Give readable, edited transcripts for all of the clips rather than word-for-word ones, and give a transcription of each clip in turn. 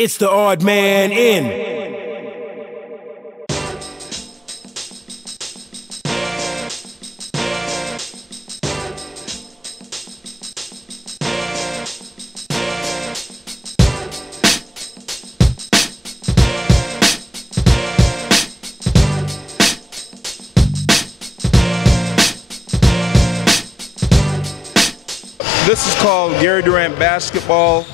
It's the odd man in. This is called Durrant Basketball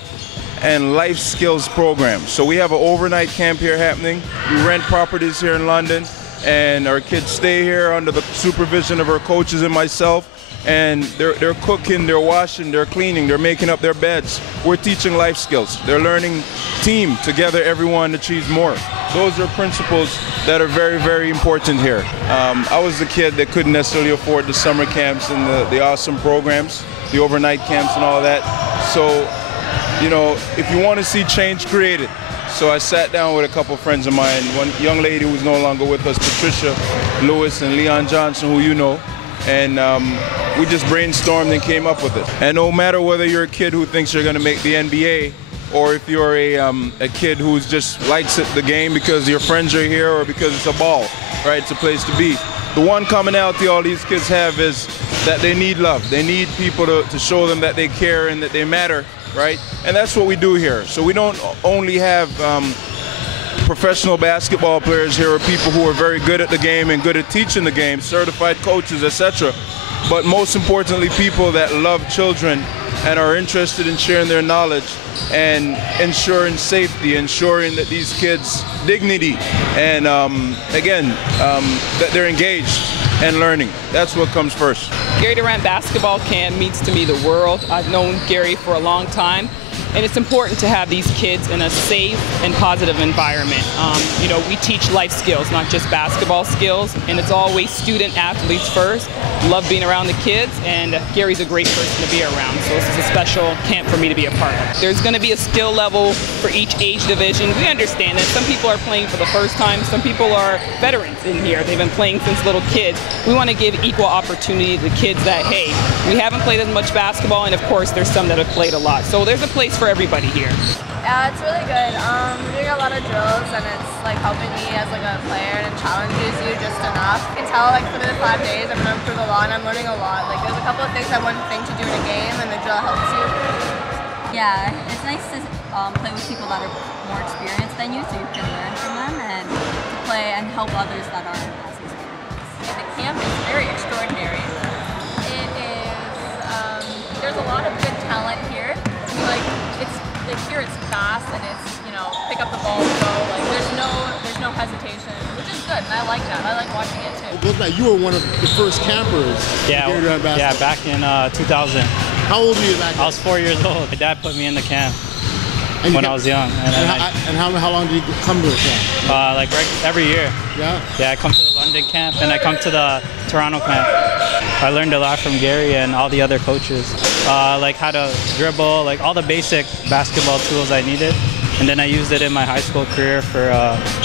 and Life Skills Program. So we have an overnight camp here happening. We rent properties here in London, and our kids stay here under the supervision of our coaches and myself. And they're cooking, they're washing, they're cleaning, they're making up their beds. We're teaching life skills. They're learning team, together everyone achieves more. Those are principles that are very, very important here. I was a kid that couldn't necessarily afford the summer camps and the awesome programs, the overnight camps and all that. So, you know, if you want to see change, create it. So I sat down with a couple friends of mine, one young lady who's no longer with us, Patricia Lewis and Leon Johnson, who you know, and we just brainstormed and came up with it. And no matter whether you're a kid who thinks you're going to make the NBA, or if you're a kid who just likes the game because your friends are here or because it's a ball, right? It's a place to be. The one commonality all these kids have is that they need love. They need people to show them that they care and that they matter, right? And that's what we do here. So we don't only have professional basketball players here, or people who are very good at the game and good at teaching the game, certified coaches, etc. But most importantly, people that love children and are interested in sharing their knowledge and ensuring safety, ensuring that these kids' dignity, and that they're engaged and learning. That's what comes first. Durrant Basketball camp means to me the world. I've known Gary for a long time, and it's important to have these kids in a safe and positive environment. You know, we teach life skills, not just basketball skills, and it's always student athletes first. Love being around the kids, and Gary's a great person to be around, so this is a special camp for me to be a part of. There's going to be a skill level for each age division. We understand that some people are playing for the first time, some people are veterans in here. They've been playing since little kids. We want to give equal opportunity to kids that, hey, we haven't played as much basketball, and of course there's some that have played a lot. So there's a place for everybody here. Yeah, it's really good. We're doing a lot of drills, and it's like helping me as like a player, and it challenges you just enough. You can tell like for the 5 days I'm going to improve a lot, and I'm learning a lot. Like there's a couple of things I want to think to do in a game, and the drill helps you. Yeah, it's nice to play with people that are more experienced than you, so you can learn from them and to play and help others that aren't as experienced. The camp is very extraordinary. It is. There's a lot of good talent here. Like here it's fast, and it's, you know, pick up the ball and go. Like there's no hesitation, which is good, and I like that. I like watching it too. Looks like you were one of the first campers. Yeah, back in 2000. How old were you back then? I was 4 years old. My dad put me in the camp when I was young. And how long did you come to the camp? Like every year. Yeah? Yeah, I come to the London camp and I come to the Toronto camp. I learned a lot from Gary and all the other coaches. Like how to dribble, like all the basic basketball tools I needed. And then I used it in my high school career for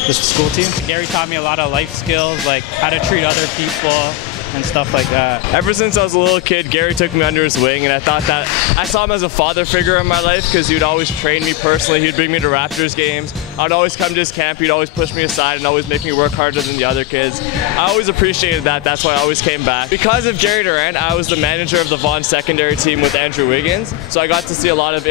the school team. Gary taught me a lot of life skills, like how to treat other people and stuff like that. Ever since I was a little kid, Gary took me under his wing, and I thought that I saw him as a father figure in my life because he would always train me personally. He'd bring me to Raptors games. I'd always come to his camp. He'd always push me aside and always make me work harder than the other kids. I always appreciated that. That's why I always came back. Because of Gary Durrant, I was the manager of the Vaughan secondary team with Andrew Wiggins, so I got to see a lot of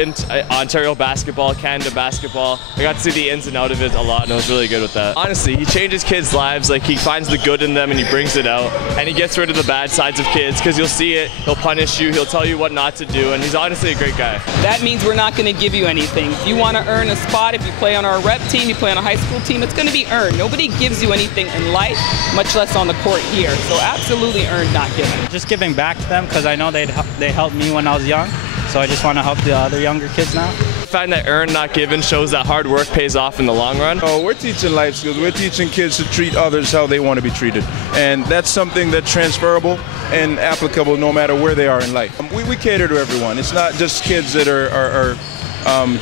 Ontario basketball, Canada basketball. I got to see the ins and outs of it a lot, and I was really good with that. Honestly, he changes kids' lives. Like, he finds the good in them and he brings it out, and he gets rid of the bad sides of kids because you'll see it, he'll punish you, he'll tell you what not to do, and he's honestly a great guy. That means we're not going to give you anything. If you want to earn a spot, if you play on our rep team, you play on a high school team, it's going to be earned. Nobody gives you anything in life, much less on the court here. So absolutely earned, not given. Just giving back to them because I know they helped me when I was young, so I just want to help the other younger kids now. I find that earned, not given shows that hard work pays off in the long run. Oh, we're teaching life skills. We're teaching kids to treat others how they want to be treated. And that's something that's transferable and applicable no matter where they are in life. We cater to everyone. It's not just kids that are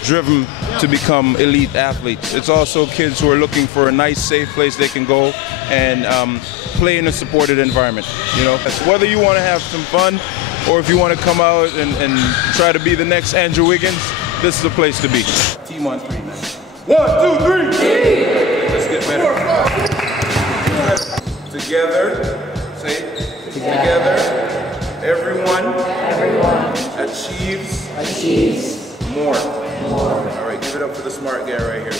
driven to become elite athletes. It's also kids who are looking for a nice, safe place they can go and play in a supported environment. You know, whether you want to have some fun or if you want to come out and try to be the next Andrew Wiggins, this is the place to be. Team on 3, man. 1, 2, 3. Let's get better. Together. Say. Together. Everyone achieves more. All right, give it up for the smart guy right here.